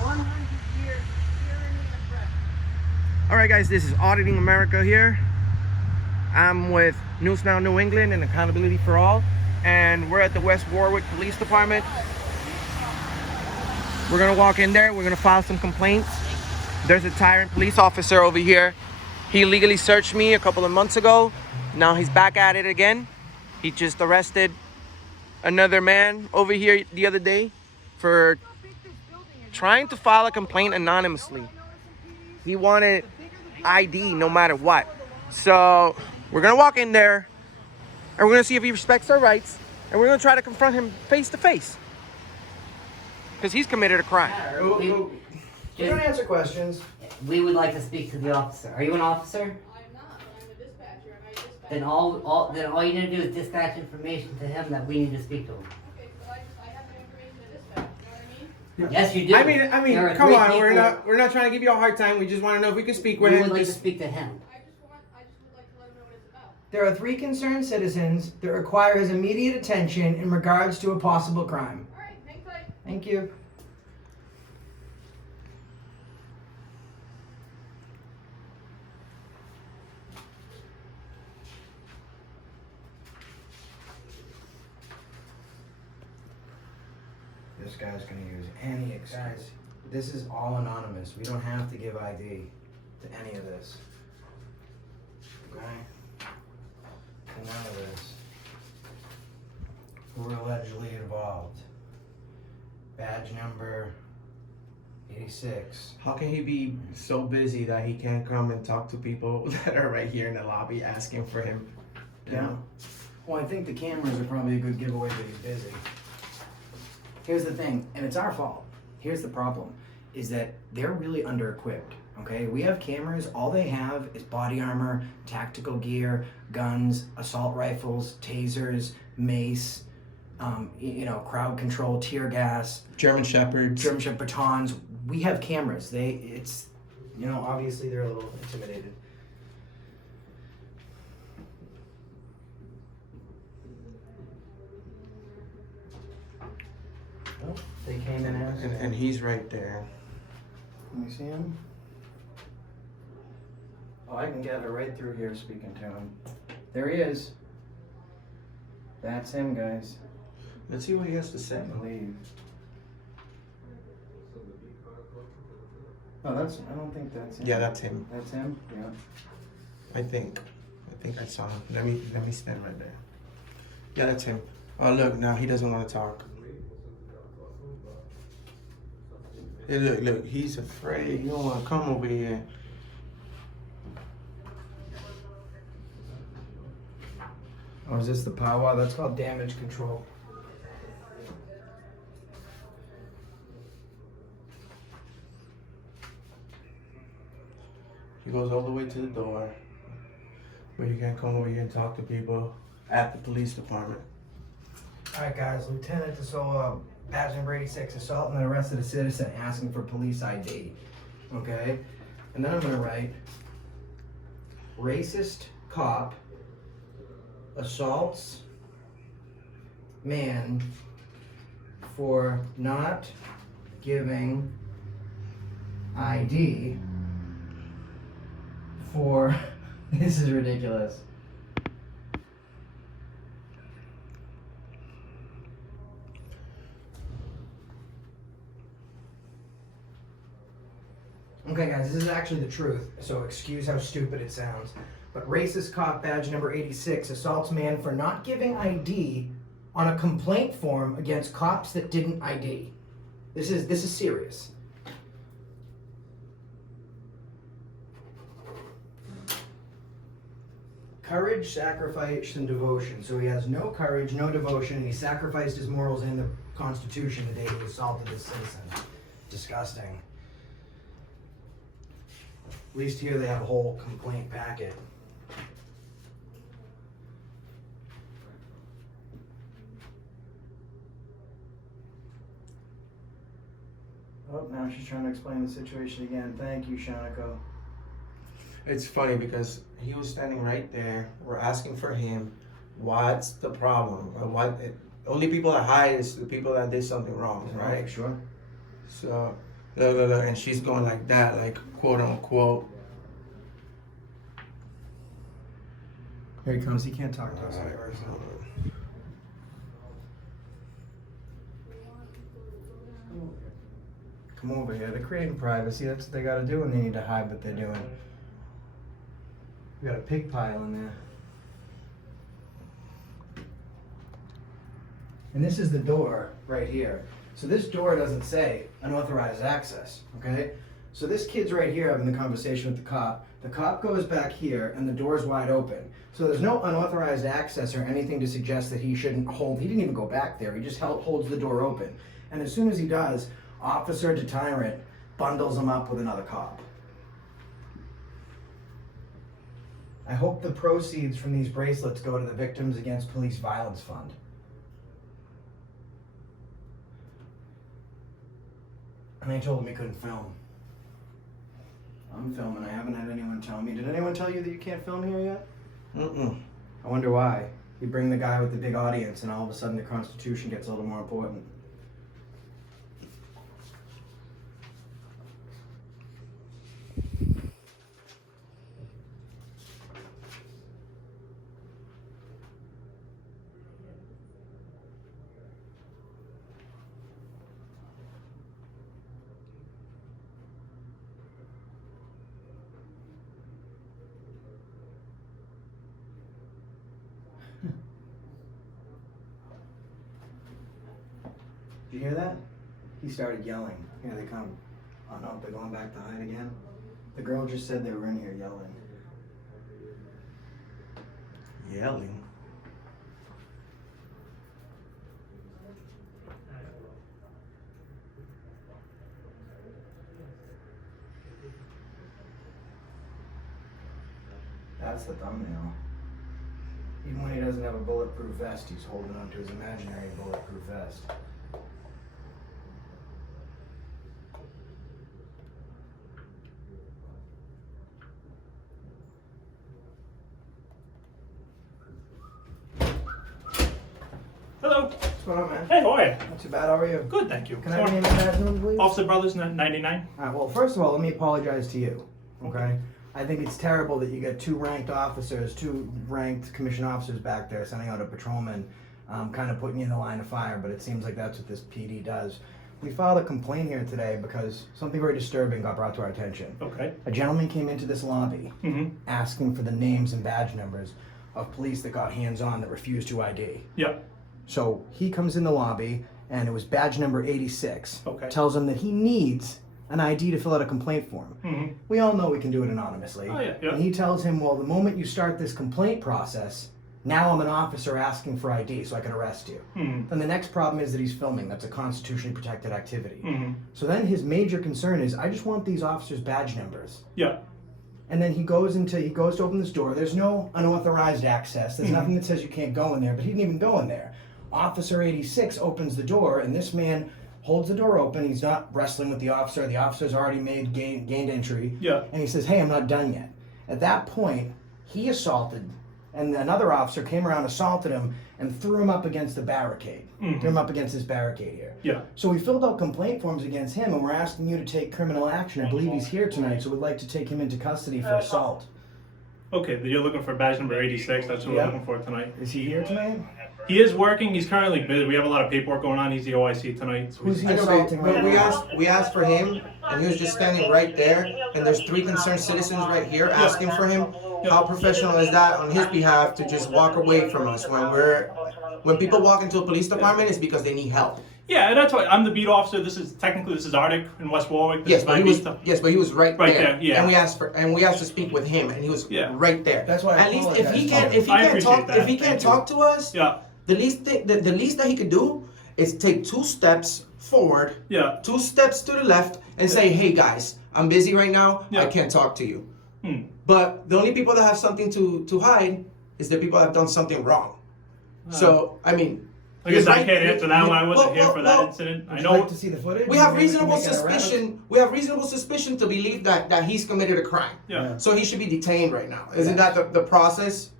100 years of tyranny and oppression. Alright guys, this is Auditing America here. I'm with News Now New England and Accountability for All, and we're at the West Warwick Police Department. We're gonna walk in there, we're gonna file some complaints. There's a tyrant police officer over here. He illegally searched me a couple of months ago. Now he's back at it again. He just arrested another man over here the other day for trying to file a complaint anonymously. He wanted ID no matter what. So we're gonna walk in there and we're gonna see if he respects our rights, and we're gonna try to confront him face to face, because he's committed a crime. We don't answer questions. We would like to speak to the officer. Are you an officer? I'm not, but I'm a dispatcher and I dispatch. Then all you need to do is dispatch information to him that we need to speak to him. Okay, but I have the information to dispatch, you know what I mean? Yes, you do. I mean, There are come three on, people- we're not trying to give you a hard time. We just want to know if we can speak with We him. would like to Just- speak to him. I just would like to let him know what it's about. There are 3 concerned citizens that require his immediate attention in regards to a possible crime. Alright, hang tight. Thank you. This guy's gonna use any excuse. This is all anonymous. We don't have to give ID to any of this. Okay? To none of this. We're allegedly involved. Badge number 86. How can he be so busy that he can't come and talk to people that are right here in the lobby asking for him? You Yeah. know? Well, I think the cameras are probably a good giveaway that he's busy. Here's the thing, and it's our fault. Here's the problem, is that they're really under-equipped, okay? We have cameras, all they have is body armor, tactical gear, guns, assault rifles, tasers, mace, crowd control, tear gas, German Shepherds. German Shepherd batons. We have cameras. Obviously they're a little intimidated. Oh, they came in as. And he's right there. Let me see him. Oh, I can get it right through here speaking to him. There he is. That's him, guys. Let's see what he has to say. I believe. Oh, I don't think that's him. Yeah, that's him. That's him? Yeah. I think I saw him. Let me stand right there. Yeah, that's him. Oh look, now he doesn't want to talk. Hey, look, he's afraid. He don't want to come over here. Oh, is this the powwow? That's called damage control. He goes all the way to the door, but you can't come over here and talk to people at the police department. Alright guys, Lieutenant DeSola, badge number 86, assault and arrested a citizen asking for police ID. Okay? And then I'm gonna write, racist cop assaults man for not giving ID for, this is ridiculous. Okay guys, this is actually the truth, so excuse how stupid it sounds. But racist cop badge number 86 assaults man for not giving ID on a complaint form against cops that didn't ID. This is serious. Courage, sacrifice, and devotion. So he has no courage, no devotion, and he sacrificed his morals and the Constitution the day he assaulted this citizen. Disgusting. At least here they have a whole complaint packet. Oh, now she's trying to explain the situation again. Thank you, Shaniko. It's funny because he was standing right there. We're asking for him. What's the problem? Only people that hide is the people that did something wrong, right? Sure. So Look, and she's going like that, like quote unquote. Here he comes. He can't talk to us. Come over here. They're creating privacy. That's what they got to do when they need to hide what they're doing. We got a pig pile in there. And this is the door right here. So this door doesn't say unauthorized access, okay? So this kid's right here having the conversation with the cop. The cop goes back here and the door's wide open. So there's no unauthorized access or anything to suggest that he shouldn't hold. He didn't even go back there. He just holds the door open. And as soon as he does, Officer Tyranny bundles him up with another cop. I hope the proceeds from these bracelets go to the Victims Against Police Violence Fund. And I told him he couldn't film. I'm filming. I haven't had anyone tell me. Did anyone tell you that you can't film here yet? I wonder why. You bring the guy with the big audience and all of a sudden the Constitution gets a little more important. Did you hear that? He started yelling. Here they come. Oh no, they're going back to hide again. The girl just said they were in here yelling. Yelling? That's the thumbnail. Even when he doesn't have a bulletproof vest, he's holding on to his imaginary bulletproof vest. Hello. What's going on, man? Hey, how are you? Not too bad, how are you? Good, thank you. Can I have your name and badge number, please? Officer Brothers, 99. Alright, well, first of all, let me apologize to you, okay? I think it's terrible that you get two ranked commissioned officers back there sending out a patrolman, kind of putting you in the line of fire, but it seems like that's what this PD does. We filed a complaint here today because something very disturbing got brought to our attention. Okay. A gentleman came into this lobby asking for the names and badge numbers of police that got hands-on that refused to ID. Yep. So he comes in the lobby, and it was badge number 86. Okay. Tells him that he needs an ID to fill out a complaint form. We all know we can do it anonymously. Oh, yeah. And he tells him, well, the moment you start this complaint process, now I'm an officer asking for ID so I can arrest you. Then the next problem is that he's filming. That's a constitutionally protected activity. So then his major concern is, I just want these officers' badge numbers. Yeah. And then he goes to open this door. There's no unauthorized access. There's nothing that says you can't go in there, but he didn't even go in there. Officer 86 opens the door, and this man holds the door open. He's not wrestling with the officer. The officer's already gained entry. Yeah. And he says, hey, I'm not done yet. At that point, he assaulted, and another officer came around, assaulted him, and threw him up against the barricade. Threw him up against this barricade here. Yeah. So we filled out complaint forms against him, and we're asking you to take criminal action. I believe he's here tonight, so we'd like to take him into custody for assault. Okay, you're looking for badge number 86. That's what we're looking for tonight. Is he here tonight? He is working. He's currently busy. We have a lot of paperwork going on. He's the OIC tonight. So Who's he I know, assaulting right but now? we asked for him, and he was just standing right there. And there's 3 concerned citizens right here asking for him. How professional is that on his behalf to just walk away from us when people walk into a police department? It's because they need help. Yeah, and that's why I'm the beat officer. This is Arctic in West Warwick. This Yes, is but my he was beat. but he was right there. Yeah. And we asked to speak with him, and he was right there. That's why I at least if he apologize. can't talk to us, Yeah. the least that he could do is take 2 steps forward, Yeah. 2 steps to the left, and say, "Hey guys, I'm busy right now. Yeah. I can't talk to you." But the only people that have something to hide is the people that have done something wrong. So I mean, I guess he's I right- can't answer that one. I wasn't here for that well, incident. I Would know. you like to see the footage? we have Maybe can reasonable make an arrest? suspicion. We have reasonable suspicion to believe that he's committed a crime. Yeah. So he should be detained right now. Isn't that the process?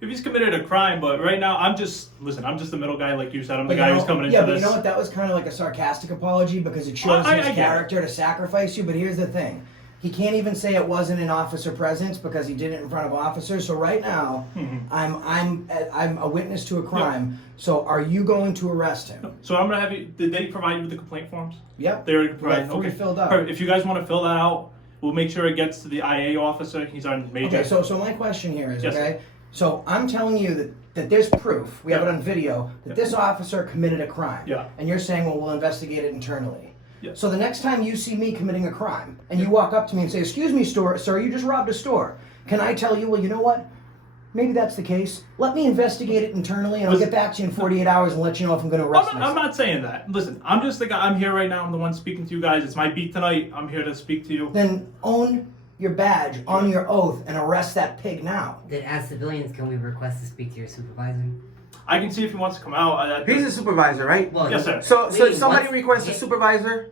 if he's committed a crime, but right now I'm just the middle guy, like you said. I'm the But guy you know- who's coming Yeah, into but this. you know what? That was kind of like a sarcastic apology because it shows I his get it. character to sacrifice you. But here's the thing: he can't even say it wasn't in officer presence because he did it in front of officers. So right now, I'm a witness to a crime. So are you going to arrest him? So I'm gonna have you. Did they provide you with the complaint forms? Yep. They already We provided. got 3 filled out. Perfect. If you guys want to fill that out, we'll make sure it gets to the IA officer. He's on major. Okay, so my question here is, Yes, sir. okay, so I'm telling you that there's proof, we have it on video, that this officer committed a crime. Yeah. And you're saying, well, we'll investigate it internally. Yeah. So the next time you see me committing a crime, and you walk up to me and say, excuse me, sir, you just robbed a store, can I tell you, well, you know what? Maybe that's the case. Let me investigate it internally, and I'll get back to you in 48 hours and let you know if I'm going to arrest I'm myself. not saying that. Listen, I'm just the guy. I'm here right now. I'm the one speaking to you guys. It's my beat tonight. I'm here to speak to you. Then own your badge, on your oath, and arrest that pig now. Then as civilians, can we request to speak to your supervisor? I can see if he wants to come out. He's a supervisor, right? Well, Yes, sir. So if somebody once- requests a supervisor,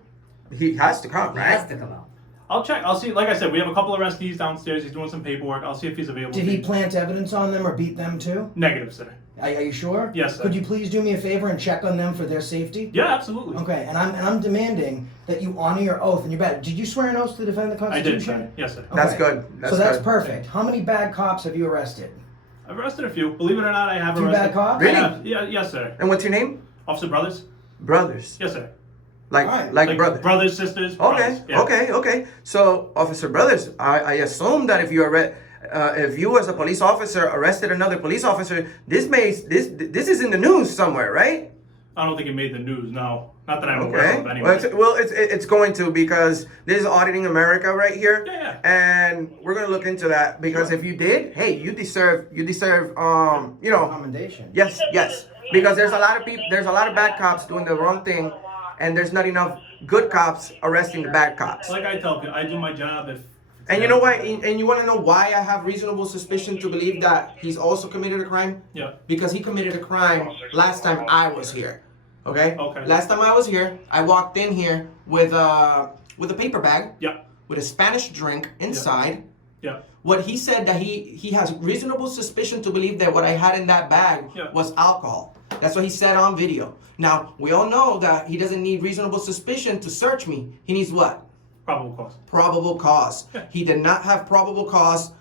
he has to come, He right? has to come out. I'll check. I'll see. Like I said, we have a couple of arrestees downstairs. He's doing some paperwork. I'll see if he's available. Did he plant evidence on them or beat them too? Negative, sir. Are you sure? Yes, sir. Could you please do me a favor and check on them for their safety? Yeah, absolutely. Okay, and I'm demanding that you honor your oath and your badge. Did you swear an oath to defend the I did, Constitution? sir. Yes, sir. That's Okay. good. So that's good. perfect. How many bad cops have you arrested? I've arrested a few. Believe it or not, I have Few arrested. bad cops? Really? I have. Yeah, yes, sir. And what's your name? Officer Brothers. Brothers. Yes, sir. Like Alright. like brothers. Brothers, sisters. Okay, brothers. Yeah. okay. So, Officer Brothers, I assume that if you as a police officer arrested another police officer, this is in the news somewhere, right? I don't think it made the news. No, not that I'm aware Okay. of. Anyway. Well, it's going to because this is Auditing America right here. Yeah. And we're gonna look into that because if you did, hey, you deserve Commendation. Yes, because there's a lot of bad cops doing the wrong thing, and there's not enough good cops arresting the bad cops. Like I tell people, I do my job. And you know what? And you want to know why I have reasonable suspicion to believe that he's also committed a crime? Yeah. Because he committed a crime last time I was here. Okay. Okay. Last time I was here, I walked in here with a paper bag Yeah. with a Spanish drink inside. Yeah. What he said that he has reasonable suspicion to believe that what I had in that bag Yeah. was alcohol. That's what he said on video. Now, we all know that he doesn't need reasonable suspicion to search me. He needs what? Probable cause. Probable cause. Yeah. He did not have probable cause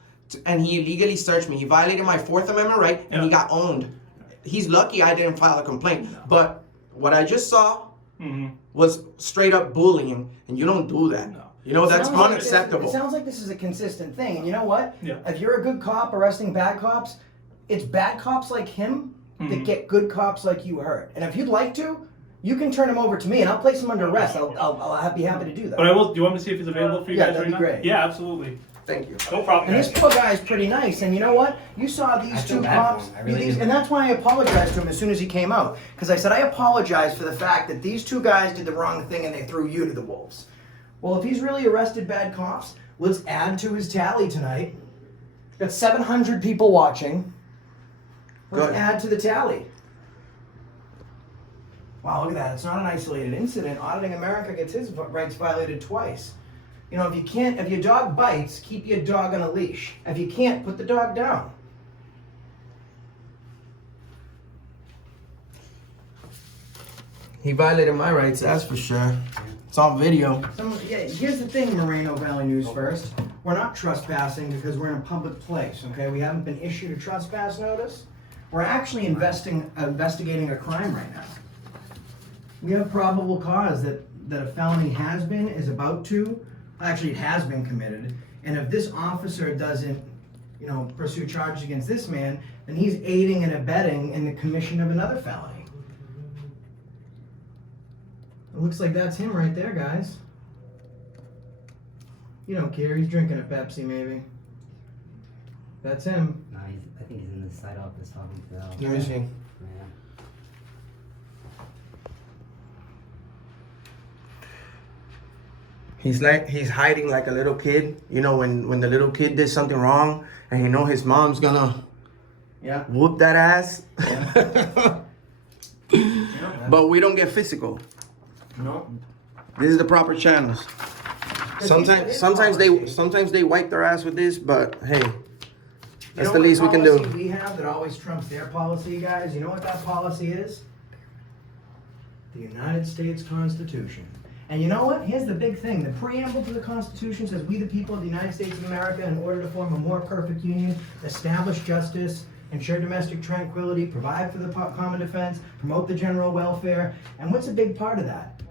and he illegally searched me. He violated my Fourth Amendment right and he Yeah. got owned. He's lucky I didn't file a complaint. But what I just saw was straight up bullying, and you don't do that. No. You know, that's Sounds like unacceptable. it sounds like this is a consistent thing. And you know what? Yeah. If you're a good cop arresting bad cops, it's bad cops like him that get good cops like you hurt. And if you'd like to, you can turn him over to me, and I'll place him under arrest. I'll be happy to do that. But I will. Do you want me to see if he's available for you Yeah, guys that'd right be now? great. Yeah, absolutely. Thank you. No problem. And this guys. poor guy's pretty nice, and you know what? You saw I these feel two bad for cops, him. I really do. and that's why I apologized to him as soon as he came out. Because I said, I apologize for the fact that these two guys did the wrong thing and they threw you to the wolves. Well, if he's really arrested bad cops, let's add to his tally tonight. Got 700 people watching. Let's Good. add to the tally. Wow, look at that. It's not an isolated incident. Auditing America gets his rights violated twice. You know, if your dog bites, keep your dog on a leash. If you can't, put the dog down. He violated my rights, that's for sure. It's on video. Here's the thing, Moreno Valley News First. We're not trespassing because we're in a public place, okay? We haven't been issued a trespass notice. We're actually investigating a crime right now. We have probable cause that a felony has been, is about to, actually it has been committed. And if this officer doesn't, pursue charges against this man, then he's aiding and abetting in the commission of another felony. It looks like that's him right there, guys. You don't care, he's drinking a Pepsi maybe. That's him. No, I think he's in the side office talking to Al. Let me see. Yeah. He's hiding like a little kid. You know, when the little kid did something wrong and you know his mom's gonna whoop that ass. But we don't get physical. No. This is the proper channels. Sometimes they wipe their ass with this, but hey, That's the least we can do. The policy we have that always trumps their policy, guys, you know what that policy is? The United States Constitution. And you know what? Here's the big thing. The preamble to the Constitution says, we the people of the United States of America, in order to form a more perfect union, establish justice, ensure domestic tranquility, provide for the common defense, promote the general welfare. And what's a big part of that?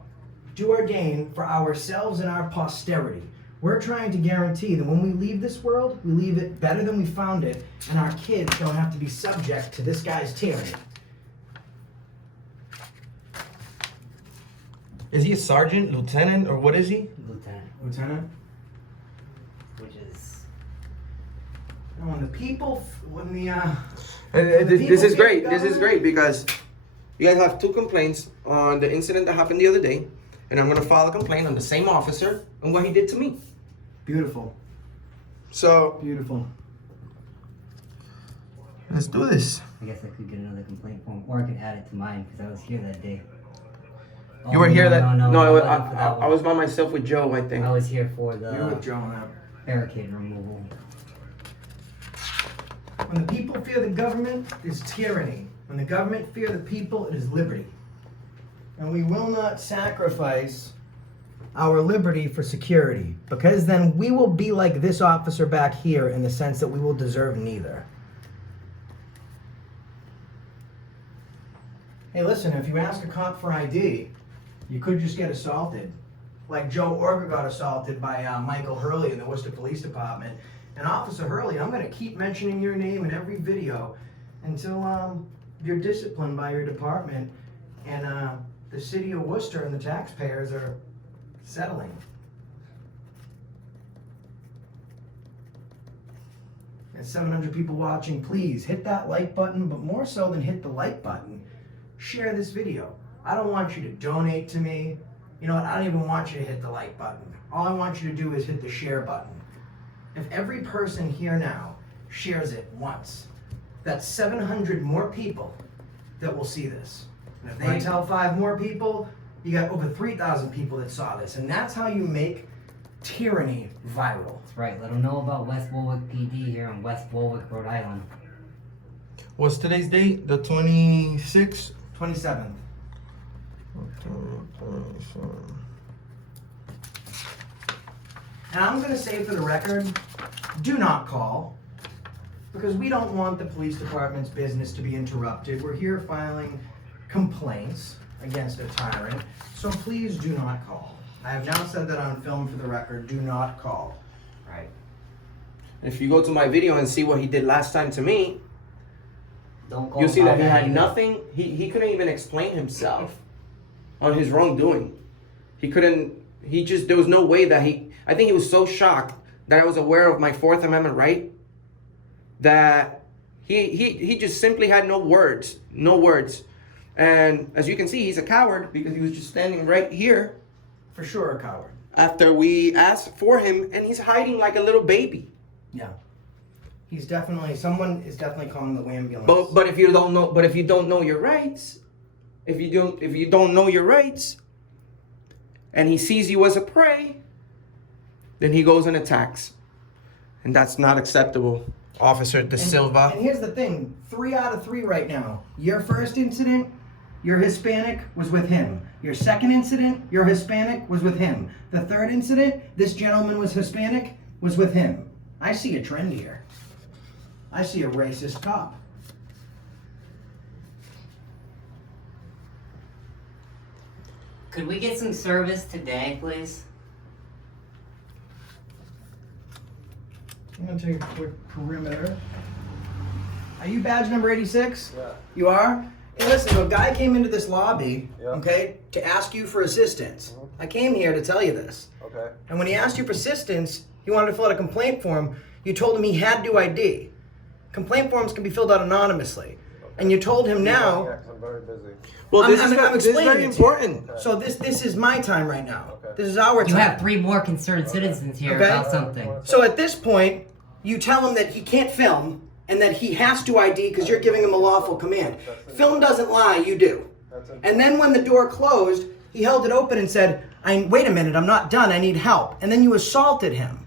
Do ordain for ourselves and our posterity. We're trying to guarantee that when we leave this world, we leave it better than we found it, and our kids don't have to be subject to this guy's tyranny. Is he a sergeant, lieutenant, or what is he? Lieutenant, Lieutenant? which is And when the people, when the, This is great. This is great because you guys have 2 complaints on the incident that happened the other day, and I'm gonna file a complaint on the same officer and what he did to me. Beautiful, So beautiful. let's do this. I guess I could get another complaint form, or I could add it to mine because I was here that day. You were here that? No, No, it wasn't for that I was by myself with Joe, I think. I was here for You're the withdrawing that. barricade removal. When the people fear the government, it's tyranny. When the government fear the people, it is liberty. And we will not sacrifice our liberty for security, because then we will be like this officer back here in the sense that we will deserve neither. Hey, listen, if you ask a cop for ID, you could just get assaulted. Like Joe Orga got assaulted by Michael Hurley in the Worcester Police Department. And Officer Hurley, I'm going to keep mentioning your name in every video until you're disciplined by your department and the city of Worcester and the taxpayers are settling. There's 700 people watching. Please hit that like button, but more so than hit the like button, share this video. I don't want you to donate to me. You know what? I don't even want you to hit the like button. All I want you to do is hit the share button. If every person here now shares it once, that's 700 more people that will see this. And if they tell 5 more people, you got over 3,000 people that saw this. And that's how you make tyranny viral. That's right. Let them know about West Warwick PD here in West Warwick, Rhode Island. What's today's date? The 26th? 27th. And I'm going to say for the record, do not call, because we don't want the police department's business to be interrupted. We're here filing complaints against a tyrant, so please do not call. I have now said that on film for the record, do not call. Right? If you go to my video and see what he did last time to me, Don't go you'll see that about he had either. nothing. He couldn't even explain himself on his wrongdoing. He couldn't. He just, there was no way that I think he was so shocked that I was aware of my 4th Amendment right that he just simply had no words. And as you can see, he's a coward because he was just standing right here For sure a coward. after we asked for him, and he's hiding like a little baby. Yeah. He's definitely, someone is definitely calling the ambulance. But if you don't know your rights, if you don't know your rights, and he sees you as a prey, then he goes and attacks, and that's not acceptable, Officer De Silva. And here's the thing, 3 out of 3 right now. Your first incident, you're Hispanic, was with him. Your second incident, you're Hispanic, was with him. The third incident, this gentleman was Hispanic, was with him. I see a trend here. I see a racist cop. Could we get some service today, please? I'm gonna take a quick perimeter. Are you badge number 86? Yeah. You are? Hey, listen, a guy came into this lobby, Yeah. okay, to ask you for assistance. I came here to tell you this. Okay. And when he asked you for assistance, he wanted to fill out a complaint form. You told him he had to ID. Complaint forms can be filled out anonymously. And you told him now, Yeah, 'cause I'm very busy. Well, I'm this is explaining very it to you. important. so this is my time right now. Okay. This is our You time. have 3 more concerned citizens here Okay. about something. So at this point, you tell him that he can't film and that he has to ID because you're giving him a lawful command. Film doesn't lie, you do. That's it. And then when the door closed, he held it open and said, wait a minute, I'm not done, I need help. And then you assaulted him.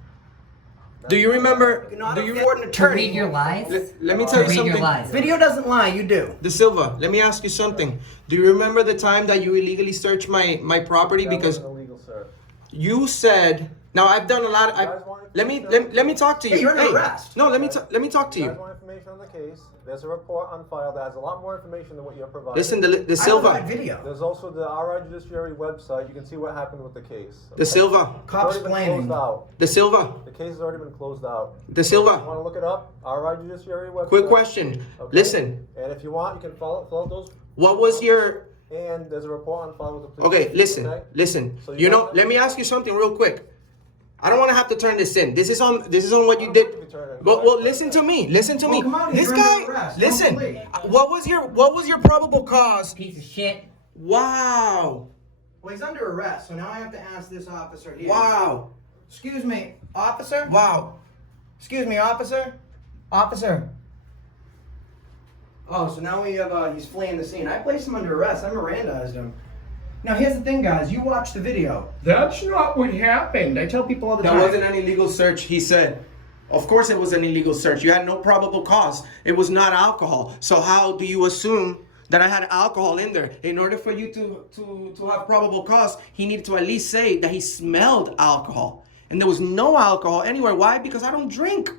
Do you remember? You cannot Do you afford an To attorney. read your lies? Let me To tell you read your something. lies. Video doesn't lie, you do. De Silva, let me ask you something. Do you remember the time that you illegally searched my property That because wasn't illegal, sir. you said? Now I've done a lot. Let me talk to you. Hey, you're under arrest. No, let me talk to You guys you. want information on the case? There's a report on file that has a lot more information than what you're providing. Listen, De I don't Silva, like video. There's also the RI Judiciary website. You can see what happened with the case. De Silva, It's Cops already been blaming. closed out. De Silva, The case has already been closed out. De You Silva. want to look it up? RI Judiciary website. Quick question. Okay. Listen, And if you want, you can fill out those. what was your? And there's a report on file with the police. Okay, listen, Okay? listen. So You you know, want- let me ask you something real quick. I don't want to have to turn this in. This is on what you I don't did. want you to turn it in. Well, listen to me. Listen to Well, me. come on, This you're guy. under arrest. Listen. Don't flee. What was your probable cause? Piece of shit. Wow. Well, he's under arrest, so now I have to ask this officer here. Wow. Excuse me, officer? Wow. Excuse me, officer? Officer? Oh, so now we have, he's fleeing the scene. I placed him under arrest. I Mirandized him. Now, here's the thing, guys. You watch the video. That's not what happened. I tell people all the That time. wasn't an illegal search, he said. Of course it was an illegal search. You had no probable cause. It was not alcohol. So how do you assume that I had alcohol in there? In order for you to have probable cause, he needed to at least say that he smelled alcohol. And there was no alcohol anywhere. Why? Because I don't drink.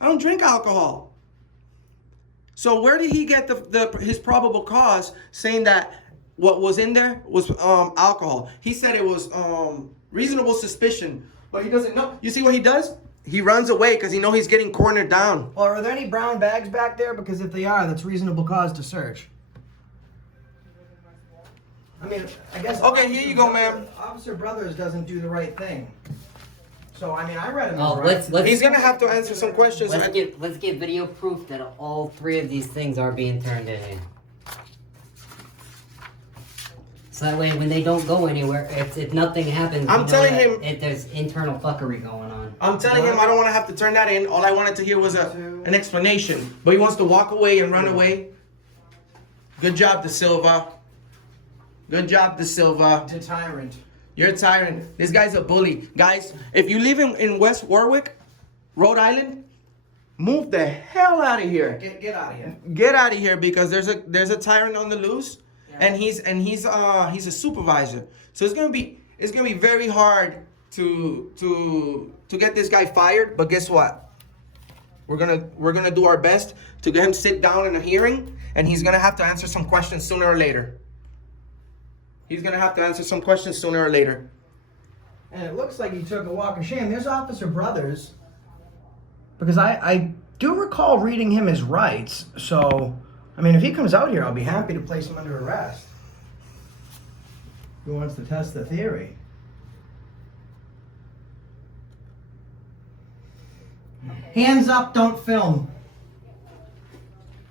I don't drink alcohol. So where did he get his probable cause saying that what was in there was alcohol? He said it was reasonable suspicion, but he doesn't know. You see what he does? He runs away because he knows he's getting cornered down. Well, are there any brown bags back there? Because if they are, that's reasonable cause to search. I mean, I guess... Okay, here you go, ma'am. Officer Brothers doesn't do the right thing. So, I mean, I read him. Oh, his rights. let's He's gonna have to answer some questions. let's get video proof that all three of these things are being turned in. So that way, when they don't go anywhere, if nothing happens, we I'm know telling that him- there's internal fuckery going on. I'm telling him I don't want to have to turn that in. All I wanted to hear was an explanation. But he wants to walk away and run away. Good job, De Silva. Good job, De Silva. To tyrant. You're a tyrant. This guy's a bully. Guys, if you live in West Warwick, Rhode Island, move the hell out of here. Get out of here. Get out of here because there's a tyrant on the loose, and he's a supervisor. So it's gonna be very hard to get this guy fired. But guess what? We're gonna do our best to get him sit down in a hearing, and he's gonna have to answer some questions sooner or later. He's gonna have to answer some questions sooner or later. And it looks like he took a walk of shame. There's Officer Brothers. Because I do recall reading him his rights. So, I mean, if he comes out here, I'll be happy to place him under arrest. Who wants to test the theory? Hands up, don't film.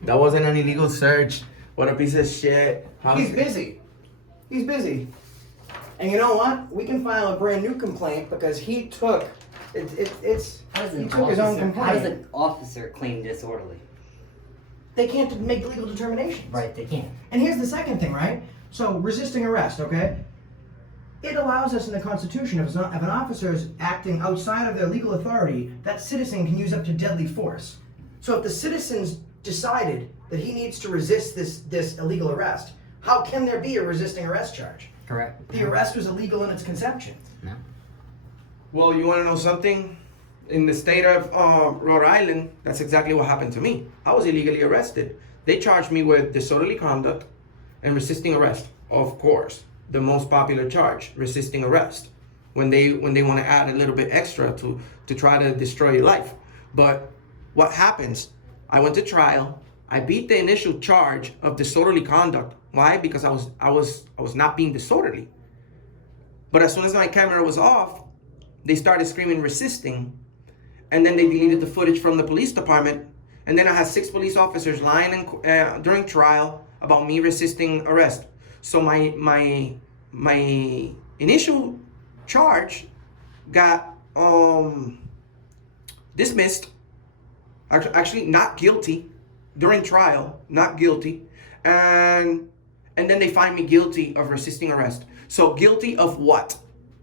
That wasn't an illegal search. What a piece of shit. He's busy. He's busy. And you know what? We can file a brand new complaint because he took he took his own How does complaint. an officer claim disorderly? They can't make legal determinations. Right, they can't. And here's the second thing, right? So resisting arrest, okay? It allows us in the Constitution, if an officer is acting outside of their legal authority, that citizen can use up to deadly force. So if the citizen's decided that he needs to resist this illegal arrest, how can there be a resisting arrest charge? Correct. The arrest was illegal in its conception. No. Well, you want to know something? In the state of Rhode Island, that's exactly what happened to me. I was illegally arrested. They charged me with disorderly conduct and resisting arrest. Of course, the most popular charge, resisting arrest. When they want to add a little bit extra to try to destroy your life. But what happens? I went to trial. I beat the initial charge of disorderly conduct. Why? Because I was not being disorderly. But as soon as my camera was off, they started screaming resisting, and then they deleted the footage from the police department. And then I had 6 police officers lying during trial about me resisting arrest. So my initial charge got dismissed. Actually, not guilty during trial, not guilty, and then they find me guilty of resisting arrest. So guilty of what?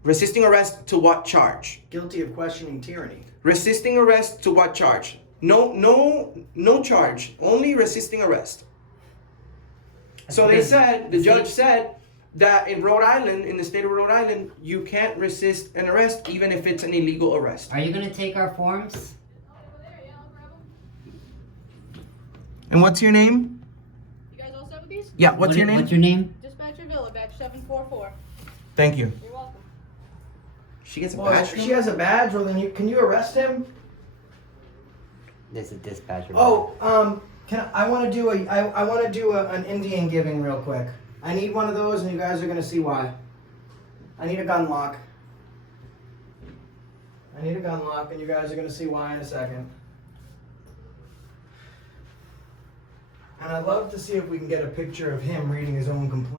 Resisting arrest to what charge? Guilty of questioning tyranny. Resisting arrest to what charge? No charge. Only resisting arrest. So they said, the judge said that in Rhode Island, in the state of Rhode Island, you can't resist an arrest even if it's an illegal arrest. Are you gonna take our forms? And what's your name? You guys all set with these? Yeah, what's your name? What's your name? Dispatcher Villa, badge 744. Thank you. You're welcome. She gets a Well, badge. if she has a badge, well then can you arrest him? There's a dispatcher. Oh, I want to do an Indian giving real quick. I need one of those, and you guys are gonna see why. I need a gun lock. And you guys are gonna see why in a second. And I'd love to see if we can get a picture of him reading his own complaint.